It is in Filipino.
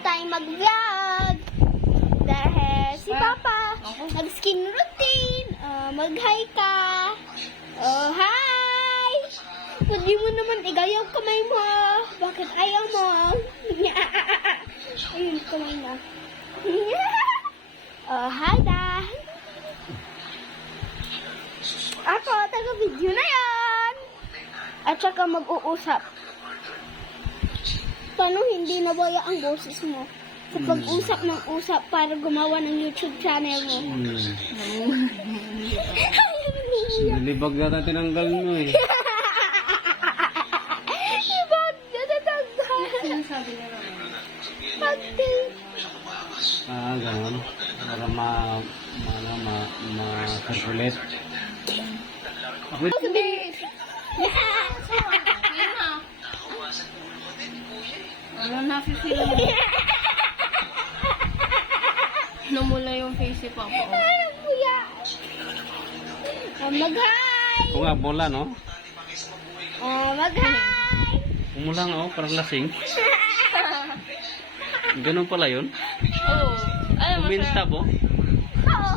tayong mag-vlog. Dahil si Papa, nag-skin routine. Mag-hi ka. Hi! Hindi mo naman igayaw kamay mo. Bakit ayaw mo? Ayun, kamay na. Hi, Dad. Ako, taga-video na yan. At saka mag-uusap. Paano hindi nabaya ang boses mo? Sa pag-usap ng usap para gumawa ng YouTube channel mo. Nilibag na tinanggal mo eh. Ibag na natanggal. Sinasabi na naman. Pagtil. Ganun. Para ma-circulate. Ako Sabihin. Yun na. Ano na-feel mo? Namula yung face ni Papa. Kuya. Mag-hi. kung nga bola, no? Mag-hi. Umula nga, oh, parang lasing. Ganun pala yun. Oo. Ay, Kuminta po. Oo.